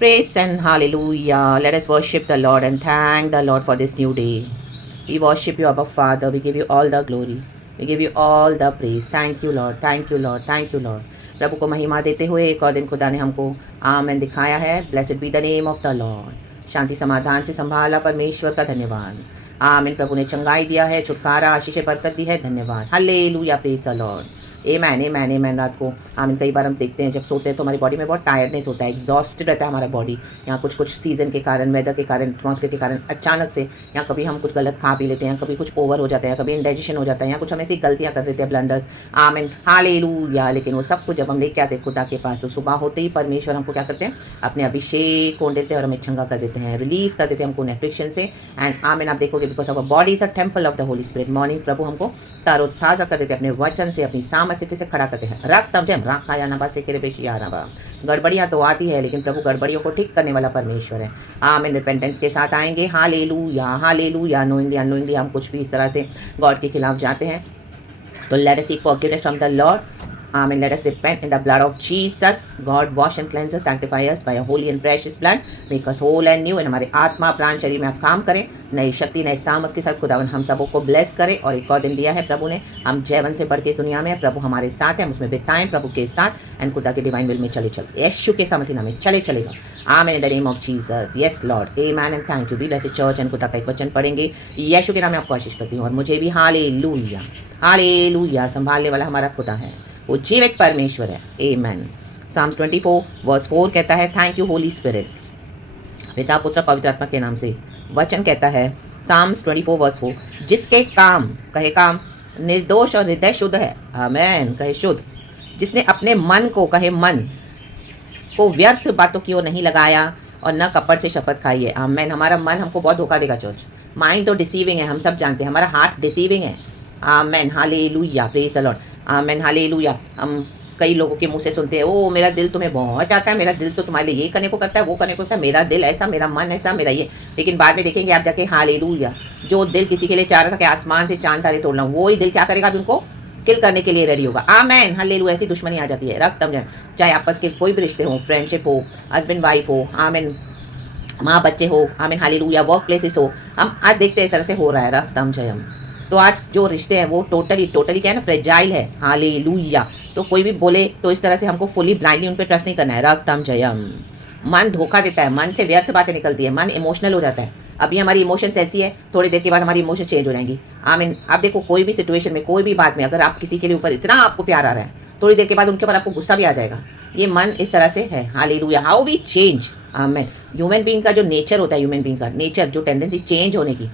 Praise and hallelujah. Let us worship the Lord and thank the Lord for this new day. We worship you, Abba Father. We give you all the glory. We give you all the praise. Thank you, Lord. Thank you, Lord. Thank you, Lord. प्रभु को महिमा देते हुए एक और दिन खुदा ने हमको आमेन दिखाया है. Blessed be the name of the Lord. शांति समाधान से संभाला परमेश्वर का धन्यवाद. आमीन. प्रभु ने चंगाई दिया है, छुटकारा, आशीष बरकत दी है. धन्यवाद. हालेलुया. Praise the Lord. मैंने रात को आमीन कई बार हम देखते हैं जब सोते हैं तो हमारी बॉडी में बहुत टायर्डनेस होता है, एग्जॉस्टेड रहता है हमारा बॉडी. यहाँ कुछ सीज़न के कारण, वेदर के कारण, एटमॉस्फेयर के कारण अचानक से यहाँ कभी हम कुछ गलत खा पी लेते हैं, कभी कुछ ओवर हो जाता है, कभी इंडाइजेशन हो जाता है, यहाँ कुछ हम ऐसी गलतियाँ कर देते हैं, ब्लंडर्स. आमीन. हालेलुया. लेकिन वो सब कुछ जब हम लेके आते हैं खुदा के पास तो सुबह होते ही परमेश्वर हमको क्या करते हैं, अपने अभिषेक को देते हैं और हमें चंगा कर देते हैं, रिलीज कर देते हैं हमको एफ्लिक्शन से. And amen. आप देखोगे because of body is the temple of the Holy Spirit. Morning प्रभु हमको तारोताजा कर देते हैं, अपने वचन से अपनी सामर्थ से फिर से खड़ा करते हैं. रख तब जम राखा या नबा से बेशी या नबा. गड़बड़ियाँ तो आती है लेकिन प्रभु गड़बड़ियों को ठीक करने वाला परमेश्वर है. आमीन. रिपेंटेंस के साथ आएंगे. हालेलुया. हालेलुया. नोइंगली अनोइंगली हम कुछ भी इस तरह से गॉड के खिलाफ जाते हैं तो let us seek forgiveness from the Lord. Amen. Let us repent in the blood of Jesus. God wash and cleanse us, sanctify us by a holy and precious blood. Make us whole and new. And हमारे आत्मा प्राण शरीर में आप काम करें, नई शक्ति नई सामर्थ के साथ खुदावन हम सबों को ब्लेस करें. और एक और दिन दिया है प्रभु ने, हम जैवन से बढ़ के दुनिया में प्रभु हमारे साथ है, हम उसमें बिताएं प्रभु के साथ एंड खुदा के डिवाइन विल में चले यीशु के सामर्थ्य नाम में चलेगा. Amen. In the name of Jesus. Yes Lord. Amen and thank you. Be blessed church. And खुदा का एक वचन पढ़ेंगे यीशु के नाम में आपको आशीष करती हूँ. और मुझे भी हालेलुया. हालेलुया. संभालने वाला हमारा खुदा है, वो जीवित परमेश्वर है. आमेन. साम्स 24 वर्स 4 कहता है, थैंक यू होली स्पिरिट. पिता पुत्र पवित्र आत्मा के नाम से वचन कहता है साम्स 24 वर्स 4, जिसके काम कहे काम निर्दोष और हृदय शुद्ध है. आमेन. कहे शुद्ध. जिसने अपने मन को कहे मन को व्यर्थ बातों की ओर नहीं लगाया और न कपट से शपथ खाई है. आमेन. हमारा मन हमको बहुत धोखा देगा चर्च. माइंड तो डिसीविंग है, हम सब जानते हैं. हमारा हार्ट डिसीविंग है. Amen. Hallelujah. Praise the Lord. Amen. Hallelujah. हम कई लोगों के मुंह से सुनते हैं, ओ मेरा दिल तुम्हें बहुत चाहता है, मेरा दिल तो तुम्हारे लिए ये करने को करता है, वो करने को करता है, मेरा दिल ऐसा, मेरा मन ऐसा, मेरा ये. लेकिन बाद में देखेंगे आप जाके हालेलुया, जो दिल किसी के लिए चाह रहा था कि आसमान से चांद तारे तोड़ना, वो ही दिल क्या करेगा, अभी उनको किल करने के लिए रेडी होगा. आमेन. हालेलुया. ऐसी दुश्मनी आ जाती है. रक्त चाहे आपस के कोई भी रिश्ते हो, फ्रेंडशिप हो, हस्बैंड वाइफ हो, आमेन, माँ बच्चे हो, आमीन. हालेलुया. वर्क प्लेसेस हो, हम आज देखते हैं इस तरह से हो रहा है. रक्तम जयम. तो आज जो रिश्ते हैं वो टोटली क्या है ना, फ्रेजाइल है. हालेलुया. तो कोई भी बोले तो इस तरह से हमको फुली ब्लाइंडली उन पर ट्रस्ट नहीं करना है. रक्तम जयम. मन धोखा देता है, मन से व्यर्थ बातें निकलती है, मन इमोशनल हो जाता है. अभी हमारी इमोशंस ऐसी है, थोड़ी देर के बाद हमारी इमोशन चेंज हो जाएंगी. आमीन. आप देखो कोई भी सिचुएशन में, कोई भी बात में, अगर आप किसी के लिए ऊपर इतना आपको प्यार आ रहा है, थोड़ी देर के बाद उनके ऊपर आपको गुस्सा भी आ जाएगा. ये मन इस तरह से है. हालेलुया. How we change. आमीन. ह्यूमन बीइंग का जो नेचर होता है, ह्यूमन बीइंग का नेचर, जो टेंडेंसी चेंज होने की.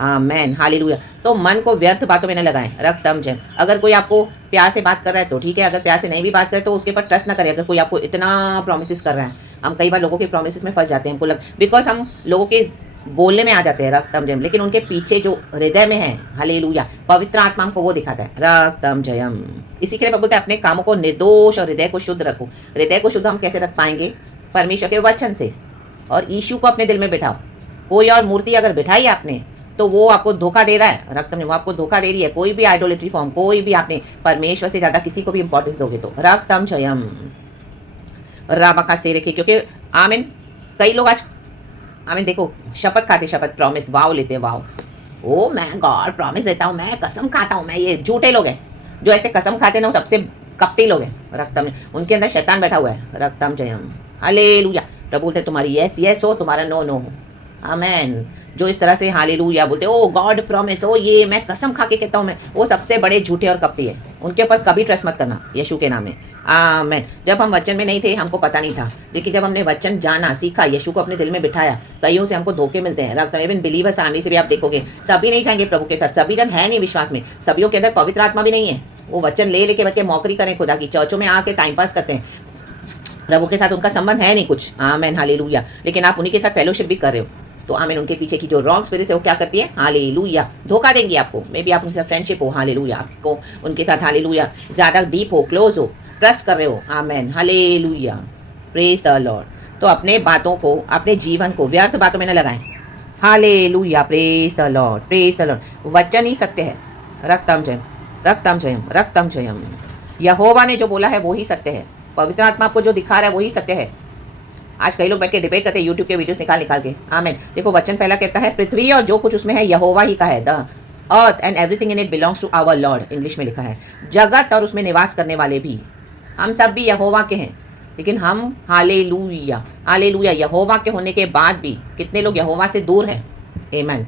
आमेन. हालेलुया. तो मन को व्यर्थ बातों में न लगाएं. रक्तम जय. अगर कोई आपको प्यार से बात कर रहा है तो ठीक है, अगर प्यार से नहीं भी बात करे तो उसके ऊपर ट्रस्ट ना करें. अगर कोई आपको इतना प्रॉमिसेस कर रहा है, हम कई बार लोगों के प्रॉमिसेस में फंस जाते हैं, हमको बिकॉज हम लोगों के बोलने में आ जाते हैं रक्तम जयम, लेकिन उनके पीछे जो हृदय में है, हालेलुया, पवित्र आत्मा हमको वो दिखाता है. रक्तम जयम. इसी के लिए बोलते हैं अपने कामों को निर्दोष और हृदय को शुद्ध रखो. हृदय को शुद्ध हम कैसे रख पाएंगे? परमेश्वर के वचन से. और यीशु को अपने दिल में बिठाओ. कोई और मूर्ति अगर बिठाई आपने तो वो आपको धोखा दे रहा है. रक्त में वो आपको धोखा दे रही है. कोई भी आइडोलेट्री फॉर्म, कोई भी आपने परमेश्वर से ज़्यादा किसी को भी इंपॉर्टेंस दोगे तो रक्तम जयम. राबका से रखे. क्योंकि आमीन कई लोग आज आमीन देखो शपथ खाते, शपथ प्रॉमिस वाव लेते हैं. वाव, ओ मैं गॉड प्रॉमिस देता हूँ, मैं कसम खाता हूँ, मैं. ये झूठे लोग हैं जो ऐसे कसम खाते ना, वो सबसे कपटी लोग हैं. रक्तम, उनके अंदर शैतान बैठा हुआ है. रक्तम जयम. हालेलुया. प्रभु बोलते तुम्हारी यस यस हो, तुम्हारा नो नो हो. आमेन. जो इस तरह से हालेलुया बोलते ओ गॉड प्रॉमिस, ओ ये मैं कसम खा के कहता हूँ मैं, वो सबसे बड़े झूठे और कपटी है. उनके ऊपर कभी ट्रस्ट मत करना यीशु के नाम में. आमेन. जब हम वचन में नहीं थे हमको पता नहीं था, लेकिन जब हमने वचन जाना, सीखा, यीशु को अपने दिल में बिठाया, कईयों से हमको धोखे मिलते हैं. रक्त इवन बिलीवर्स फैमिली से भी आप देखोगे, सभी नहीं जाएंगे प्रभु के साथ. सभी जन है नहीं विश्वास में, सभी के अंदर पवित्र आत्मा भी नहीं है. वो वचन ले लेके बैठ के मौकरी करें खुदा की, चर्चों में आके टाइम पास करते हैं, प्रभु के साथ उनका संबंध है नहीं कुछ. आमेन. हालेलुया. लेकिन आप उन्हीं के साथ फेलोशिप भी कर रहे हो. तो आमीन. उनके पीछे की जो रॉन्ग स्पिरिट है वो क्या करती है? हालेलुया. धोखा देंगी आपको. मे बी आप उनके साथ फ्रेंडशिप हो, हालेलुया, आपको उनके साथ हालेलुया ज़्यादा डीप हो, क्लोज हो, ट्रस्ट कर रहे हो. आमीन. हालेलुया. Praise the Lord. तो अपने बातों को, अपने जीवन को व्यर्थ बातों में न लगाएं. Hallelujah. Praise the Lord. Praise the Lord. वचन ही सत्य है. रक्तम जयम. रक्तम जयम. रक्तम जयम. यहोवा ने जो बोला है वो ही सत्य है. पवित्र आत्मा आपको जो दिखा रहा है वही सत्य है. आज कई लोग बैठ के डिबेट करते हैं यूट्यूब के वीडियोस निकाल निकाल के। आमीन। देखो वचन पहला कहता है पृथ्वी और जो कुछ उसमें है यहोवा ही का है। The earth and everything in it belongs to our Lord, English में लिखा है। जगत और उसमें निवास करने वाले भी, हम सब भी यहोवा के हैं। लेकिन हम हालेलुया हालेलुया यहोवा के होने के बाद भी कितने लोग यहोवा से दूर हैं। आमीन।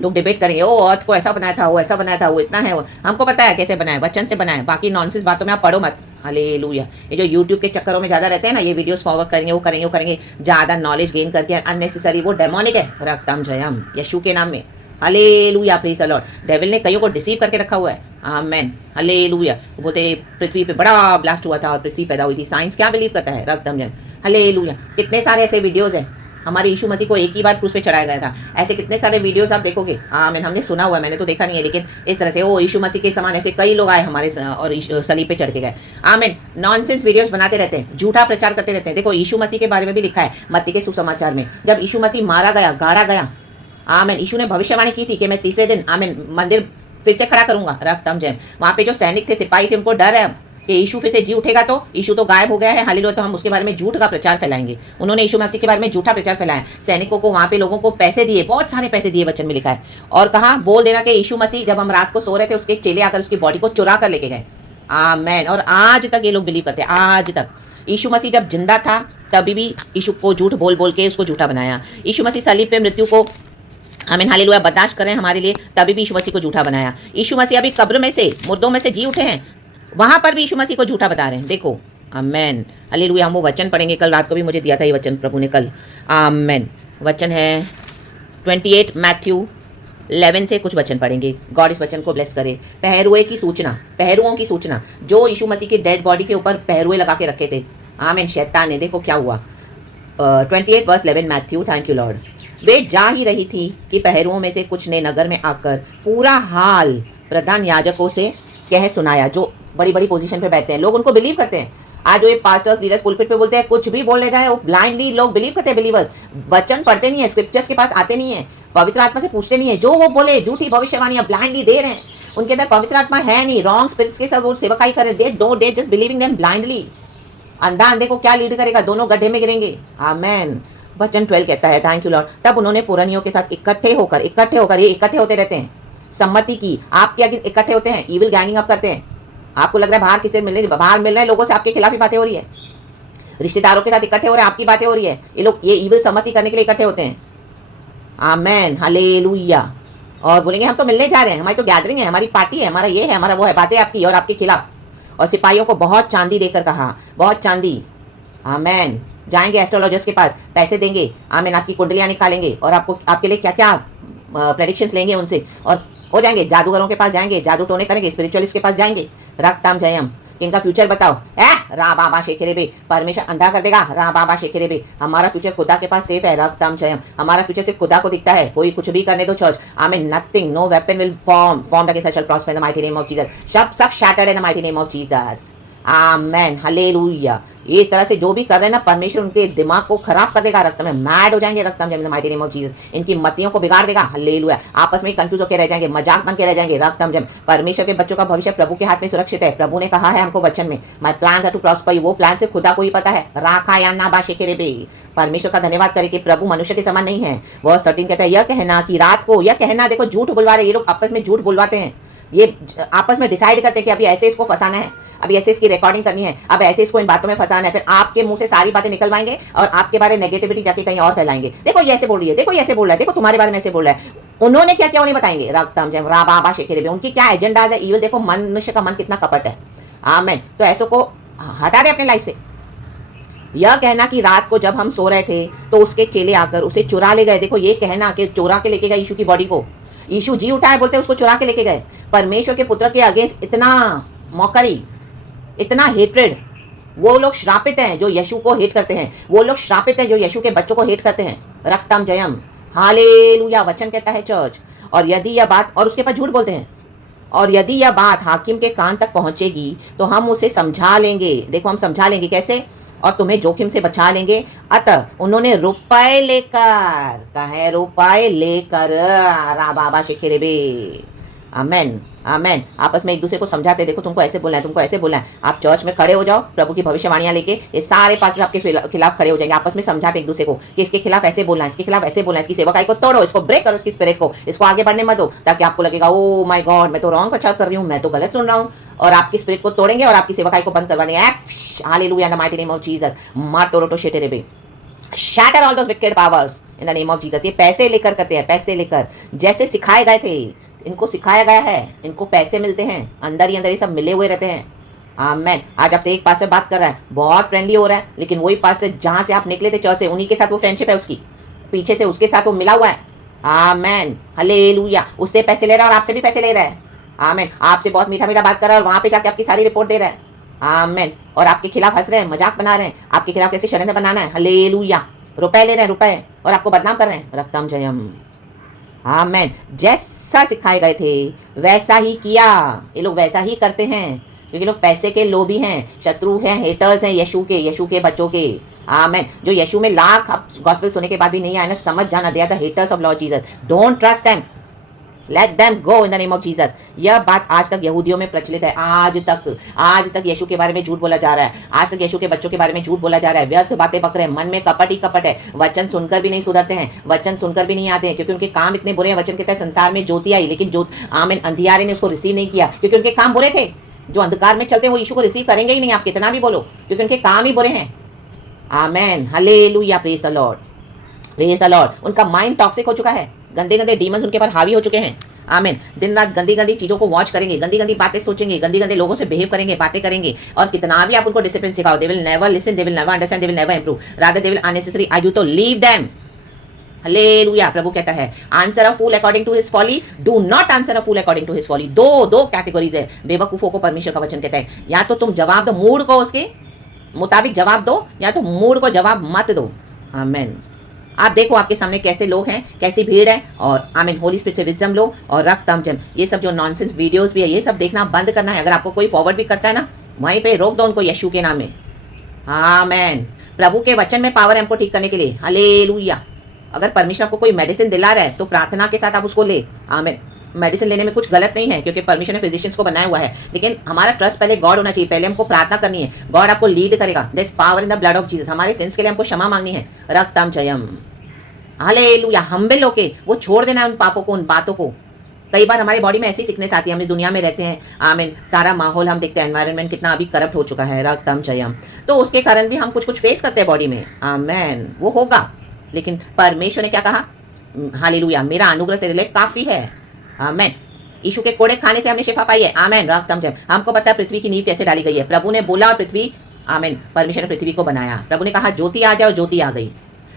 लोग डिबेट करेंगे ओ अर्थ को ऐसा बनाया था, वो ऐसा बनाया था, वो इतना है, वो हमको पता है कैसे बनाया, वचन से बनाया। बाकी नॉनसेंस बातों में आप पढ़ो मत। हालेलुया। ये जो यूट्यूब के चक्करों में ज़्यादा रहते हैं ना, ये वीडियोस फॉरवर्ड करेंगे, वो करेंगे, वो करेंगे, ज़्यादा नॉलेज गेन करके अननेसेसरी, वो डेमोनिक है। रक्तम जयम यीशु के नाम में। Hallelujah praise the Lord. Devil ने कईयों को डिसीव करके रखा हुआ है। आमेन। हालेलुया। वो बोलते पृथ्वी पे बड़ा ब्लास्ट हुआ था और पृथ्वी पैदा हुई थी। साइंस क्या बिलीव करता है? रक्तम जयम। हालेलुया। कितने सारे ऐसे वीडियोज़ हैं। हमारे यीशु मसीह को एक ही बार क्रूस पे चढ़ाया गया था। ऐसे कितने सारे वीडियोस आप देखोगे। आमीन। हमने सुना हुआ है, मैंने तो देखा नहीं है, लेकिन इस तरह से ओ यीशु मसीह के समान ऐसे कई लोग आए हमारे और सलीब पे चढ़ के गए। आमीन। नॉनसेंस वीडियोस बनाते रहते हैं, झूठा प्रचार करते रहते हैं। देखो यीशु मसीह के बारे में भी लिखा है मत्ती के सुसमाचार में, जब यीशु मसीह मारा गया, गाड़ा गया। आमीन। यीशु ने भविष्यवाणी की थी कि मैं तीसरे दिन आमीन मंदिर फिर से खड़ा करूंगा। रक्तम जयम। वहाँ पे जो सैनिक थे, सिपाही थे, उनको डर है अब कि यीशु फिर से जी उठेगा तो यीशु तो गायब हो गया है। हालेलुया। तो हम उसके बारे में झूठ का प्रचार फैलाएंगे। उन्होंने यीशु मसीह के बारे में झूठा प्रचार फैलाया। सैनिकों को, वहाँ पे लोगों को पैसे दिए, बहुत सारे पैसे दिए, वचन में लिखा है। और कहा बोल देना कि यीशु मसीह जब हम रात को सो रहे थे, उसके चेले आकर उसकी बॉडी को चुरा कर लेके गए। आमेन। और आज तक ये लोग बिलीव करते हैं, आज तक। यीशु मसीह जब जिंदा था तभी भी यीशु को झूठ बोल बोल के उसको झूठा बनाया। यीशु मसीह सलीब पे मृत्यु को आमीन हालेलुया बर्दाश्त करें हमारे लिए, तभी भी यीशु मसीह को झूठा बनाया। यीशु मसीह अभी कब्र में से, मुर्दों में से जी उठे हैं, वहां पर भी यीशु मसीह को झूठा बता रहे हैं। देखो आमेन हालेलुया। हम वो वचन पढ़ेंगे, कल रात को भी मुझे दिया था ये वचन प्रभु ने कल। आमेन। वचन है 28 मैथ्यू 11 से कुछ वचन पढ़ेंगे। गॉड इस वचन को ब्लेस करे। पहरुए की सूचना, पहरुओं की सूचना, जो यीशु मसीह के डेड बॉडी के ऊपर पहरुए लगा के रखे थे। आमीन। शैतान ने, देखो क्या हुआ। 28 verse 11 Matthew. Thank you Lord. वे जा ही रही थी कि पहरुओं में से कुछ ने नगर में आकर पूरा हाल प्रधान याजकों से कह सुनाया। जो बड़ी बड़ी पोजीशन पे बैठते हैं लोग, उनको बिलीव करते हैं। आज जो ये पास्टर्स लीडर्स पुलपिट पे बोलते हैं, कुछ भी बोलने जाए, वो ब्लाइंडली लोग बिलीव करते हैं। बिलीवर्स वचन पढ़ते नहीं है, स्क्रिप्चर्स के पास आते नहीं है, पवित्र आत्मा से पूछते नहीं है। जो वो बोले झूठी भविष्यवाणियां ब्लाइंडली दे रहे हैं, उनके अंदर पवित्र आत्मा है नहीं, रॉन्ग स्पिरिट्स के साथ वो सेवकाई कर रहे हैं। They just believing them blindly. अंधा अंधे को क्या लीड करेगा? दोनों गड्ढे में गिरेंगे। आमेन। वचन 12 कहता है, थैंक यू लॉर्ड। तब उन्होंने पुरानियों के साथ इकट्ठे होकर ये इकट्ठे होते रहते हैं, सम्मति की। आपके आगे इकट्ठे होते हैं, इविल गैंगिंग अप करते हैं। आपको लग रहा है बाहर किससे मिल रहे हैं लोगों से, आपके खिलाफ ही बातें हो रही है। रिश्तेदारों के साथ इकट्ठे हो रहे हैं, आपकी बातें हो रही है। ये लोग ये इविल सम्मति करने के लिए इकट्ठे होते हैं। Amen hallelujah. और बोलेंगे हम तो मिलने जा रहे हैं, हमारी तो गैदरिंग है, हमारी पार्टी है, हमारा ये है, हमारा वो है। बातें आपकी और आपके खिलाफ। और सिपाहियों को बहुत चांदी देकर कहा, बहुत चांदी। आमेन। जाएंगे एस्ट्रोलॉजर्स के पास, पैसे देंगे। आमीन। आपकी कुंडलियां निकालेंगे और आपको आपके लिए क्या क्या प्रेडिक्शंस लेंगे उनसे, और हो जाएंगे। जादूगरों के पास जाएंगे, जादू टोने करेंगे, स्पिरिचुअलिस्ट के पास जाएंगे। रक्तम जयम। इनका फ्यूचर बताओ। रा बाबा शेखरे बे, परमेश्वर अंधा कर देगा। रा बाबा शेखरे बे। हमारा फ्यूचर खुदा के पास सेफ है। रक्तम जयम। हमारा फ्यूचर सिर्फ खुदा को दिखता है। कोई कुछ भी करने दो church. Amen. Nothing, no weapon will form against us shall prosper in the mighty name of Jesus. सब shattered in the mighty name of Jesus. Amen hallelujah. ये इस तरह से जो भी कर रहे हैं ना, परमेश्वर उनके दिमाग को खराब कर देगा। रक्त में मैड हो जाएंगे। रक्त में माइटी नेम ऑफ जीसस। इनकी मतियों को बिगाड़ देगा। हालेलुया। आपस में कंफ्यूज होकर रह जाएंगे, मजाक बन के रह जाएंगे। रक्त में परमेश्वर के बच्चों का भविष्य प्रभु के हाथ में सुरक्षित है। प्रभु ने कहा है हमको वचन में, my plans are to prosper you. वो प्लान सिर्फ खुदा को ही पता है। राखा या ना बाशे के रे। परमेश्वर का धन्यवाद करें कि प्रभु मनुष्य के समान नहीं है। वर्स 13 कहता है, यह कहना कि रात को, यह कहना, देखो झूठ बुलवा रहे ये लोग, आपस में झूठ बुलवाते हैं। ये आपस में डिसाइड करते हैं कि अभी ऐसे इसको फंसाना है, अभी ऐसे इसकी रिकॉर्डिंग करनी है, अब ऐसे इसको इन बातों में फंसाना है। फिर आपके मुंह से सारी बातें निकलवाएंगे और आपके बारे में नेगेटिविटी जाके कहीं और फैलाएंगे। देखो ये ऐसे बोल रही है, देखो ये ऐसे बोल रहा है, देखो तुम्हारे बारे में ऐसे बोल रहा है। उन्होंने क्या क्या उन्हें बताएंगे। रक्तम जय रा बाबा शेखरे। उनकी क्या एजेंडाज है इविल। देखो मनुष्य का मन कितना कपट है। आमेन। तो ऐसो को हटा दे अपने लाइफ से। यह कहना कि रात को जब हम सो रहे थे तो उसके चेले आकर उसे चुरा ले गए। देखो ये कहना कि चुरा के लेके गए यीशु की बॉडी को। यीशु जी उठा है बोलते उसको चुरा के लेके गए। परमेश्वर के पुत्र के अगेंस्ट इतना मौकरी, इतना हेट्रेड। वो लोग श्रापित हैं जो यीशु को हेट करते हैं। वो लोग श्रापित हैं जो यीशु के बच्चों को हेट करते हैं। रक्तम जयम हालेलुया। वचन कहता है चर्च। और यदि यह बात, और उसके पास झूठ बोलते हैं, और यदि यह बात हाकिम के कान तक पहुंचेगी तो हम उसे समझा लेंगे। देखो हम समझा लेंगे कैसे, और तुम्हें जोखिम से बचा लेंगे। अतः उन्होंने रुपए लेकर, कहे रुपए लेकर रा बाबा शेखरे बे। आमेन आमेन। आपस में एक दूसरे को समझाते, देखो तुमको ऐसे बोलना है, तुमको ऐसे बोलना है। आप चर्च में खड़े हो जाओ, प्रभु की भविष्यवाणियां लेके, ये सारे पास्टर आपके खिलाफ खड़े हो जाएंगे। आपस में समझाते एक दूसरे को कि इसके खिलाफ ऐसे बोलना है, इसके खिलाफ ऐसे बोलना है, इसकी सेवकाई को तोड़ो, इसको ब्रेक करो, इसकी स्पिरिट को, इसको आगे बढ़ने मत दो, ताकि आपको लगेगा ओ माय गॉड मैं तो रॉन्ग प्रचार कर रही हूँ, मैं तो गलत सुन रहा हूँ, और आपकी स्पिरिट को तोड़ेंगे और आपकी सेवकाई को बंद करवा देंगे। Hallelujah in the mighty name of Jesus. माटोरोटो शेटेरेबे, shatter all those wicked powers in the name of Jesus. ये पैसे लेकर करते हैं, पैसे लेकर, जैसे सिखाए गए थे, इनको सिखाया गया है, इनको पैसे मिलते हैं, अंदर ही अंदर ये सब मिले हुए रहते हैं। आमेन। आज आपसे एक पास से बात कर रहा है, बहुत फ्रेंडली हो रहा है, लेकिन वही पास से जहाँ से आप निकले थे चर्च से, उन्हीं के साथ वो फ्रेंडशिप है उसकी, पीछे से उसके साथ वो मिला हुआ है। Amen hallelujah. उससे पैसे ले रहा है और आपसे भी पैसे ले रहा है। आमेन। आपसे बहुत मीठा मीठा बात कर रहा है और वहाँ पे जाके आपकी सारी रिपोर्ट दे रहा है। आमेन। और आपके खिलाफ हंस रहे हैं, मजाक बना रहे हैं, आपके खिलाफ कैसे षड्यंत्र बनाना है। हालेलुया। रुपए ले रहे हैं, रुपए, और आपको बदनाम कर रहे हैं। रक्तम जयम। आमेन। जैसा सिखाए गए थे वैसा ही किया, ये लोग वैसा ही करते हैं, क्योंकि लोग पैसे के लोभी हैं, शत्रु हैं, हेटर्स हैं यीशु के बच्चों के। आमेन। जो यीशु में लाख गॉस्पेल सुनने के बाद भी नहीं आए ना, समझ जाना, they are the haters of Lord Jesus. Don't trust them, let them go in the name of Jesus. यह बात आज तक यहूदियों में प्रचलित है। आज तक यीशु के बारे में झूठ बोला जा रहा है, आज तक यीशु के बच्चों के बारे में झूठ बोला जा रहा है, व्यर्थ बातें पक रहे हैं, मन में कपट ही कपट है, वचन सुनकर भी नहीं सुधरते हैं, वचन सुनकर भी नहीं आते हैं, क्योंकि उनके काम इतने बुरे हैं। वचन कहता है संसार में ज्योति आई, लेकिन आमीन अंधियारे ने उसको रिसीव नहीं किया, क्योंकि उनके काम बुरे थे। जो अंधकार में चलते हैं वो यीशु को रिसीव करेंगे ही नहीं, आप कितना भी बोलो, क्योंकि उनके काम ही बुरे हैं। आमेन hallelujah. Praise the Lord, praise the Lord. उनका माइंड टॉक्सिक हो चुका है, गंदे गंदे डीमंस उनके पर हावी हो चुके हैं। आमीन। दिन रात गंदी गंदी चीज़ों को वॉच करेंगे, गंदी गंदी बातें सोचेंगे, गंदी गंदे लोगों से बिहेव करेंगे, बातें करेंगे, और कितना भी आप उनको डिसिप्लिन सिखाओ, they will never listen, they will never understand, they will never improve, rather they will unnecessary argue. तो लीव देम। हालेलुया। प्रभु कहता है answer a fool according to his folly, do not answer a fool according to his folly. दो categories है बेवकूफों को परमेश्वर का वचन कहता है, या तो तुम जवाब दो, मूड को उसके मुताबिक जवाब दो, या तो मूड को जवाब मत दो। आमीन। आप देखो आपके सामने कैसे लोग हैं, कैसी भीड़ है, और आमीन होली स्पिरिट से विजडम लो और रक्तम जम। ये सब जो नॉनसेंस वीडियोस भी है, ये सब देखना बंद करना है। अगर आपको कोई फॉरवर्ड भी करता है ना, वहीं पे रोक दो उनको यीशु के नाम में। आमीन। प्रभु के वचन में पावर है हमको ठीक करने के लिए। हालेलुया। अगर परमेश्वर आपको कोई मेडिसिन दिला रहा है तो प्रार्थना के साथ आप उसको ले। आमीन। मेडिसिन लेने में कुछ गलत नहीं है, क्योंकि परमेश्वर ने फिजिशियंस को बनाया हुआ है, लेकिन हमारा ट्रस्ट पहले गॉड होना चाहिए, पहले हमको प्रार्थना करनी है, गॉड आपको लीड करेगा। There is power in the blood of Jesus. हमारे सिंस के लिए हमको क्षमा मांगनी है। रक्तम जयम। हालेलुया। हम्बल होके वो छोड़ देना है उन पापों को, उन बातों को। कई बार हमारी बॉडी में ऐसी सिकनेस आती है, हम इस दुनिया में रहते हैं। आमीन। सारा माहौल हम देखते हैं, एनवायरनमेंट कितना अभी करप्ट हो चुका है। रक्तम जयम। तो उसके कारण भी हम कुछ फेस करते हैं बॉडी में। आमीन। वो होगा, लेकिन परमेश्वर ने क्या कहा? हालेलुया। मेरा अनुग्रह तेरे लिए काफी है। आमीन। यीशु के कोड़े खाने से हमने शिफा पाई है। आमीन। रक्तम जयम। हमको पता है पृथ्वी की नींव कैसे डाली गई है। प्रभु ने बोला और पृथ्वी, आमीन, परमेश्वर ने पृथ्वी को बनाया। प्रभु ने कहा ज्योति आ जाओ, ज्योति आ गई।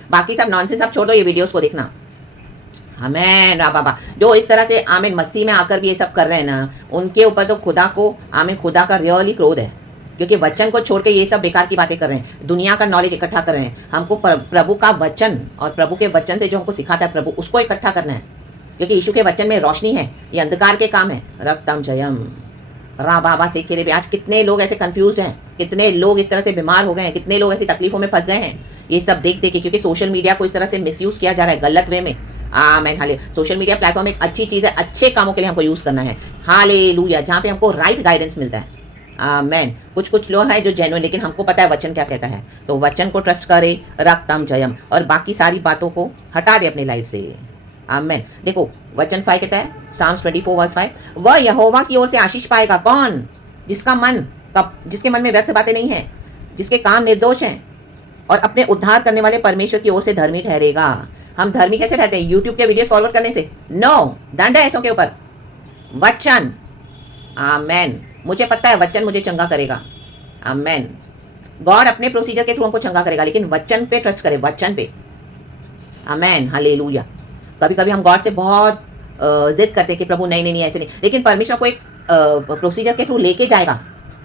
बाकी सब नॉनसेंस आप छोड़ दो, ये वीडियोस को देखना। आमीन। बाबा जो इस तरह से आमीन मसीह में आकर भी ये सब कर रहे हैं ना, उनके ऊपर तो खुदा को, आमीन, खुदा का रियली क्रोध है, क्योंकि वचन को छोड़ के ये सब बेकार की बातें कर रहे हैं, दुनिया का नॉलेज इकट्ठा कर रहे हैं। हमको प्रभु का वचन और प्रभु के वचन से जो हमको सिखाता है प्रभु, उसको इकट्ठा करना है, क्योंकि यीशु के वचन में रोशनी है, ये अंधकार के काम है। रक्तम जयम। रा बाबा से खेरे भी। आज कितने लोग ऐसे कंफ्यूज हैं, कितने लोग इस तरह से बीमार हो गए हैं, कितने लोग ऐसी तकलीफों में फंस गए हैं, ये सब देख देख के, क्योंकि सोशल मीडिया को इस तरह से मिसयूज किया जा रहा है गलत वे में। आमीन। हाले सोशल मीडिया प्लेटफॉर्म एक अच्छी चीज़ है, अच्छे कामों के लिए हमको यूज़ करना है। हालेलुया। जहाँ पे हमको राइट गाइडेंस मिलता है। आमीन। कुछ लोग हैं जो जेन्युइन, लेकिन हमको पता है वचन क्या कहता है, तो वचन को ट्रस्ट करे। रक्तम जयम। और बाकी सारी बातों को हटा दे अपने लाइफ से। आमीन। देखो वचन 5 कहता है, Psalms 24 वर्स 5, वह यहोवा की ओर से आशीष पाएगा। कौन? जिसके मन में व्यर्थ बातें नहीं है, जिसके काम निर्दोष हैं, और अपने उद्धार करने वाले परमेश्वर की ओर से धर्मी ठहरेगा। हम धर्मी कैसे ठहरते हैं? यूट्यूब के वीडियोस फॉरवर्ड करने से? नो, दंड है ऐसों के ऊपर। वचन। आमीन। मुझे पता है वचन मुझे चंगा करेगा। आमीन। गॉड अपने प्रोसीजर के थ्रू हमको चंगा करेगा, लेकिन वचन पे ट्रस्ट करें, वचन पे। आमीन। हालेलुया। कभी कभी हम गॉड से बहुत जिद करते हैं कि प्रभु नहीं नहीं नहीं ऐसे नहीं, लेकिन परमेश्वर को एक प्रोसीजर के थ्रू लेके जाएगा,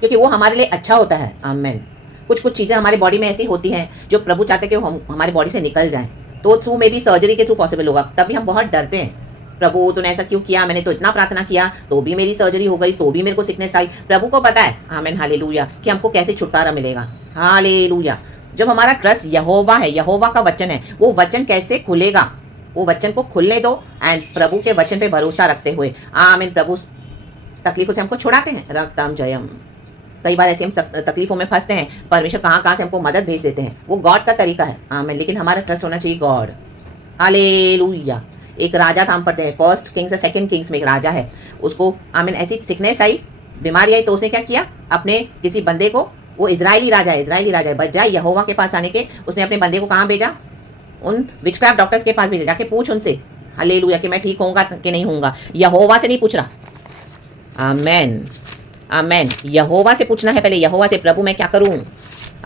क्योंकि वो हमारे लिए अच्छा होता है। आमीन। कुछ चीज़ें हमारी बॉडी में ऐसी होती हैं जो प्रभु चाहते हैं कि हम हमारी बॉडी से निकल जाएं, तो थ्रू में भी सर्जरी के थ्रू पॉसिबल होगा। तभी हम बहुत डरते हैं, प्रभु तूने ऐसा क्यों किया, मैंने तो इतना प्रार्थना किया तो भी मेरी सर्जरी हो गई, तो भी मेरे को सिकनेस आई। प्रभु को पता है, आमीन, हालेलुया, कि हमको कैसे छुटकारा मिलेगा। हालेलुया। जब हमारा ट्रस्ट यहोवा है, यहोवा का वचन है, वो वचन कैसे खुलेगा? वो वचन को खुलने दो एंड प्रभु के वचन पे भरोसा रखते हुए। आमीन। प्रभु तकलीफों से हमको छुड़ाते हैं। रक्तम जयम। कई बार ऐसे हम तकलीफों में फंसते हैं, परमेश्वर कहाँ कहाँ से हमको मदद भेज देते हैं, वो गॉड का तरीका है। आमीन। लेकिन हमारा ट्रस्ट होना चाहिए गॉड। हालेलुया। एक राजा था, हम पढ़ते हैं फर्स्ट किंग्स और सेकंड किंग्स में, एक राजा है, उसको आमीन ऐसी सिकनेस आई, बीमारी आई, तो उसने क्या किया, अपने किसी बंदे को, वो इजरायली राजा है, बजाय यहोवा के पास आने के उसने अपने बंदे को कहाँ भेजा, उन विचक्राफ्ट डॉक्टर्स के पास भेजा, जाके पूछ उनसे हालेलुया कि मैं ठीक होऊंगा कि नहीं होऊंगा। यहोवा से नहीं पूछ रहा। आमेन आमेन। यहोवा से पूछना है पहले, यहोवा से, प्रभु मैं क्या करूं।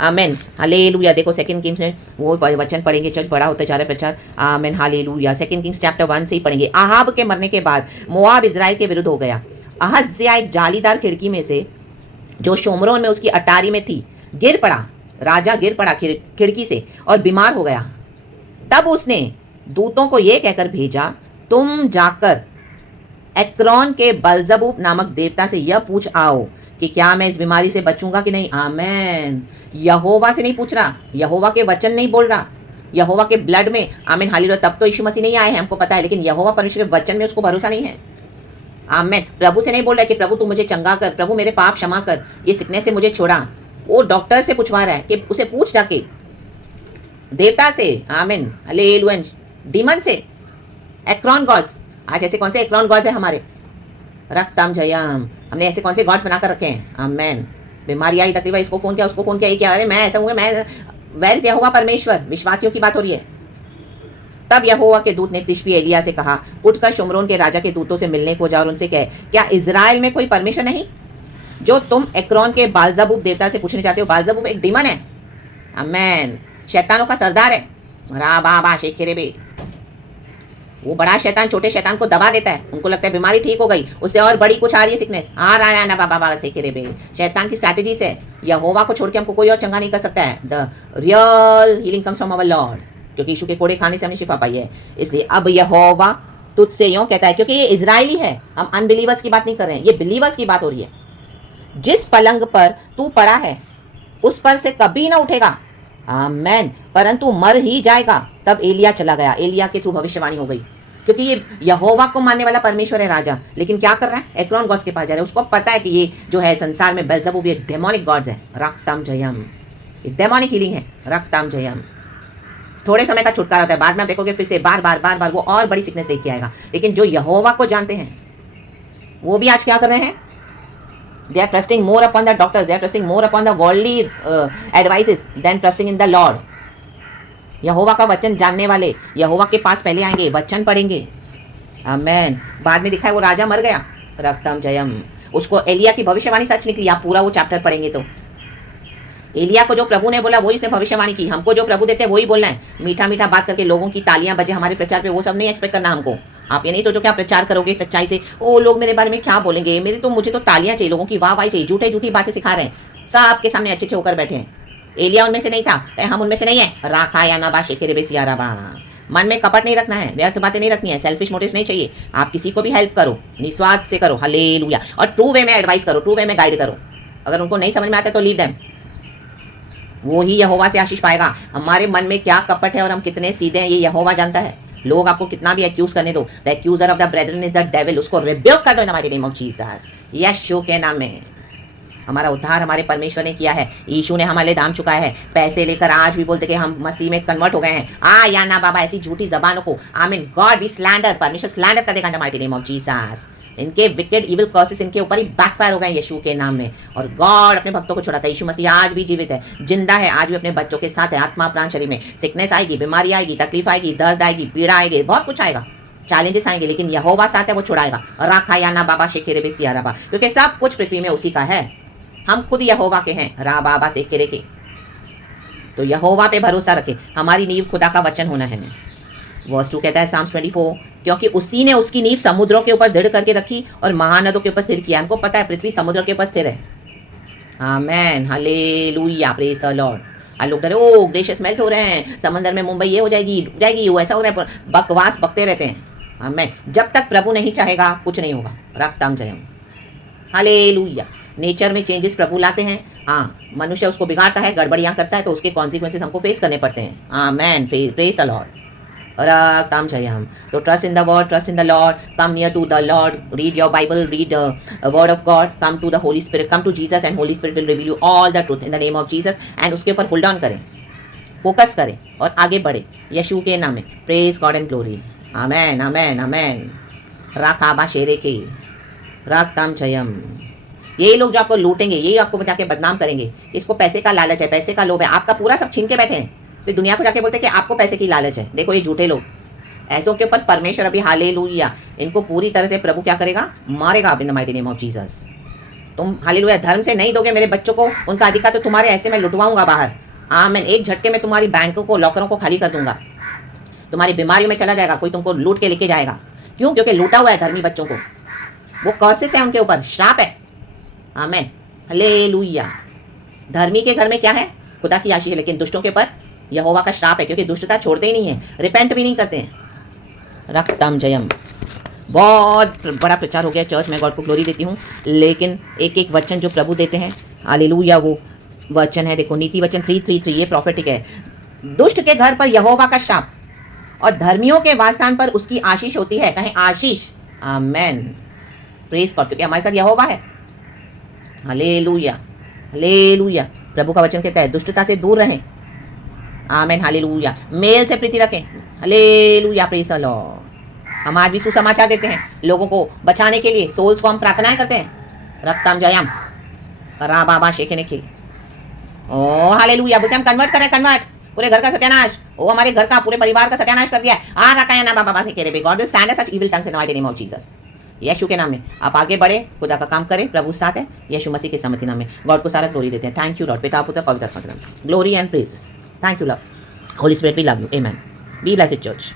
Amen hallelujah. देखो सेकंड किंग्स में वो वचन पढ़ेंगे, चर्च बड़ा होता जा रहा है प्रचार। Amen hallelujah. Second Kings chapter 1 से ही पढ़ेंगे। आहाब के मरने के बाद मोआब इजराइल के विरुद्ध हो गया। अहज्याह एक जालीदार खिड़की में से जो शोमरोन में उसकी अटारी में थी गिर पड़ा। राजा गिर पड़ा खिड़की से और बीमार हो गया। तब उसने दूतों को यह कहकर भेजा, तुम जाकर एक्रोन के बलजबूब नामक देवता से यह पूछ आओ कि क्या मैं इस बीमारी से बचूंगा कि नहीं। आमेन। यहोवा से नहीं पूछ रहा, यहोवा के वचन नहीं बोल रहा, यहोवा के ब्लड में। आमीन हालेलुया। तब तो यीशु मसीह नहीं आए हैं, हमको पता है, लेकिन यहोवा परमेश्वर के वचन में उसको भरोसा नहीं है। आमेन। प्रभु से नहीं बोल रहा है कि प्रभु तू मुझे चंगा कर, प्रभु मेरे पाप क्षमा कर, ये सिकनेस से मुझे छोड़ा। वो डॉक्टर से पूछवा रहा है कि उसे पूछ जाके, देवता से। आमीन हालेलुया। डीमन से, एक्रोन गॉड्स। आज ऐसे कौन से एक्रोन गॉड्स है हमारे। रक्तम जयम। हमने ऐसे कौन से गॉड्स बनाकर रखे हैं। आमेन। बीमारी आई, तकलीफ आई, इसको फोन किया, उसको फोन किया, ये क्या, अरे मैं ऐसा हूँ, मैं वेर से होगा परमेश्वर। विश्वासियों की बात हो रही है। तब यहोवा के दूत ने तिशबी एलिया से कहा, उठकर शुमरोन के राजा के दूतों से मिलने को जा और उनसे कहे, क्या इजराइल में कोई परमेश्वर नहीं जो तुम एक्रोन के बालजबूब देवता से पूछने चाहते हो। बालजबूब एक डीमन है। आमेन। शैतानों का सरदार है। रा बाबा शेखरे बे। वो बड़ा शैतान छोटे शैतान को दबा देता है। उनको लगता है बीमारी ठीक हो गई, उससे और बड़ी कुछ आ रही है सिकनेस, आ रहा है ना बाबा शेखरे बे। शैतान की स्ट्रैटेजी से यहोवा को छोड़ के हमको कोई और चंगा नहीं कर सकता है। The real healing comes from our Lord, क्योंकि यीशु के कोड़े खाने से हमने शिफा पाई है। इसलिए अब यहोवा तुझसे यूं कहता है, क्योंकि ये इजरायली है, हम अनबिलीवर्स की बात नहीं कर रहे हैं, ये बिलीवर्स की बात हो रही है। जिस पलंग पर तू पड़ा है उस पर से कभी ना उठेगा। आमेन। परंतु मर ही जाएगा। तब एलिया चला गया। एलिया के थ्रू भविष्यवाणी हो गई, क्योंकि ये यहोवा को मानने वाला परमेश्वर है राजा, लेकिन क्या कर रहा है, एक्रोन गॉड्स के पास जा रहा है। उसको पता है कि ये जो है संसार में बेल्जेबूब, ये डेमोनिक गॉड्स है। रक्तम जयम। ये डेमोनिक हीलिंग है। रक्तम जयम। थोड़े समय का छुटकारा होता है, बाद में आप देखोगे फिर से बार बार वो और बड़ी सिकनेस लेके आएगा। लेकिन जो यहोवा को जानते हैं वो भी आज क्या कर रहे हैं, they are trusting more upon the doctors, they are trusting more upon the worldly advices than trusting in the Lord. यहोवा का वचन जानने वाले यहोवा के पास पहले आएंगे, वचन पढ़ेंगे। आमेन। बाद में दिखा है वो राजा मर गया। रक्तम जयम। उसको एलिया की भविष्यवाणी सच निकली। आप पूरा वो चैप्टर पढ़ेंगे तो एलिया को जो प्रभु ने बोला वही उसने भविष्यवाणी की। हमको जो प्रभु देते हैं वही बोलना है। मीठा मीठा बात करके लोगों की तालियां बजे हमारे प्रचार पे, वो सब नहीं एक्सपेक्ट करना हमको। आप ये नहीं सोचो कि आप प्रचार करोगे सच्चाई से, ओ लोग मेरे बारे में क्या बोलेंगे, मुझे तो तालियां चाहिए, लोगों की वाहवाही चाहिए। झूठी बातें सिखा रहे हैं, सबके सामने अच्छे होकर बैठे हैं। एलिया उनमें से नहीं था, हम उनमें से नहीं है। राखा या ना बा शेखेरे बेसियारा बा। मन में कपट नहीं रखना है, व्यर्थ बातें नहीं रखनी है, सेल्फिश मोटिव्स नहीं चाहिए। आप किसी को भी हेल्प करो, निस्वार्थ से करो। हालेलुया। और ट्रू वे में एडवाइस करो, ट्रू वे में गाइड करो। अगर उनको नहीं समझ में आता तो लीव देम। वो ही यहोवा से आशीष पाएगा। हमारे मन में क्या कपट है और हम कितने सीधे हैं ये यहोवा जानता है। लोग आपको कितना भी एक्यूज करने दो, the accuser of the brethren is the devil. उसको रिब्यूक कर दो in the mighty name of Jesus. यीशु के नाम में हमारा उद्धार हमारे परमेश्वर ने किया है। यीशु ने हमारे लिए दाम चुकाया है। पैसे लेकर आज भी बोलते कि हम मसीह में कन्वर्ट हो गए हैं। या ना बाबा, ऐसी झूठी जबानों को आमीन गॉड वी स्लैंडर, परमेश्वर स्लैंडर कर देगा इन the mighty name of Jesus. इनके विकेड इविल कर्सेस इनके ऊपर ही बैकफायर हो गए यीशु के नाम में। और गॉड अपने भक्तों को छुड़ाता है। यीशु मसीह आज भी जीवित है, जिंदा है, आज भी अपने बच्चों के साथ है। आत्मा प्राण शरीर में सिकनेस आएगी, बीमारी आएगी, तकलीफ आएगी, दर्द आएगी, पीड़ा आएगी, बहुत कुछ आएगा, चैलेंजेस आएंगे, लेकिन यहोवा साथ है, वो छुड़ाएगा। राखा या ना बाबा शेखेरे बेसियारा बा, क्योंकि सब कुछ पृथ्वी में उसी का है। हम खुद यहोवा के हैं। रा बाबा शेखेरे के। तो यहोवा पे भरोसा रखे। हमारी नींव खुदा का वचन होना है। वर्स 2 कहता है साम्स 24, क्योंकि उसी ने उसकी नींव समुद्रों के ऊपर दृढ़ करके रखी और महानदों के ऊपर स्थिर किया। हमको पता है पृथ्वी समुद्र के ऊपर स्थिर है। Amen hallelujah, praise the Lord. आज लोग डरे, ओ ग्लेशियर्स मेल्ट हो रहे हैं, समंदर में मुंबई ये हो जाएगी वो ऐसा हो रहा है, बकवास बकते रहते हैं। आमेन। जब तक प्रभु नहीं चाहेगा कुछ नहीं होगा। रक्तम जयम। हालेलुया। नेचर में चेंजेस प्रभु लाते हैं। हाँ, मनुष्य उसको बिगाड़ता है, गड़बड़ियाँ करता है, तो उसके कॉन्सिक्वेंसेस हमको फेस करने पड़ते हैं। Amen, praise the Lord. Raktam Jayam. So trust in the word, trust in the Lord, come near to the Lord, read your Bible, read the word of God, come to the Holy Spirit, come to Jesus and Holy Spirit will reveal you all the truth in the name of Jesus and उसके ऊपर hold on करें, focus करें और आगे बढ़े यीशु के नाम में. Praise God and glory. Amen amen amen. राकाबा शेरे के राकताम जयम. यही लोग जो आपको लूटेंगे, यही आपको जाके बदनाम करेंगे. इसको पैसे का लालच है, पैसे का लोभ है, आपका पूरा सब छीन के बैठे हैं. फिर दुनिया को जाके बोलते हैं कि आपको पैसे की लालच है. देखो ये झूठे लोग, ऐसों के ऊपर परमेश्वर अभी हालेलुया इनको पूरी तरह से प्रभु क्या करेगा, मारेगा इन the mighty name of Jesus. तुम हालेलुया धर्म से नहीं दोगे मेरे बच्चों को उनका अधिकार, तो तुम्हारे ऐसे मैं लुटवाऊंगा बाहर. आमीन. एक झटके में तुम्हारी बैंकों को, लॉकरों को खाली कर दूंगा. तुम्हारी बीमारियों में चला जाएगा, कोई तुमको लूट के लेके जाएगा. क्यों? क्योंकि लूटा हुआ है धर्मी बच्चों को. वो कर्सेस है उनके ऊपर, श्राप है. आमीन. हालेलुया. धर्मी के घर में क्या है? खुदा की आशीष है, लेकिन दुष्टों के ऊपर यहोवा का श्राप है, क्योंकि दुष्टता छोड़ते ही नहीं है, रिपेंट भी नहीं करते हैं. रक्तम जयम. बहुत बड़ा प्रचार हो गया चर्च में, गॉड को ग्लोरी देती हूँ, लेकिन एक एक वचन जो प्रभु देते हैं हालेलुया वो वचन है. देखो नीति वचन 3:3 ये प्रॉफिटिक है. दुष्ट के घर पर यहोवा का शाप और धर्मियों के वासस्थान पर उसकी आशीष होती है. कहें आशीष. आमेन. प्रेज गॉड, क्योंकि हमारे साथ यहोवा है. Hallelujah hallelujah. प्रभु का वचन कहता है दुष्टता से दूर रहें. आमेन. हालेलुया. मेल से प्रीति रखें. हालेलुया. Praise the Lord. हम आज भी सुसमाचार देते हैं लोगों को बचाने के लिए, सोल्स को हम प्रार्थनाएं करते हैं. रक्तम जयम रा बाबा शेखने की. ओ हालेलुया. बोलते हम कन्वर्ट करें, कन्वर्ट. पूरे घर का सत्यानाश. ओ हमारे घर का, पूरे परिवार का सत्यानाश कर दिया है. आ रखा ना बाबा से कह रहे. God will stand such evil tongues in the mighty name of Jesus. यीशु के नाम में आप आगे बढ़े, खुदा का काम करें, प्रभु साथ है. यीशु मसीह के समर्थी नाम में गॉड को सारा ग्लोरी देते हैं. Thank you Lord. पिता पुत्र पवित्र आत्मा के नाम से glory and praises. Thank you Lord. Holy Spirit we love you. Amen. Be blessed church.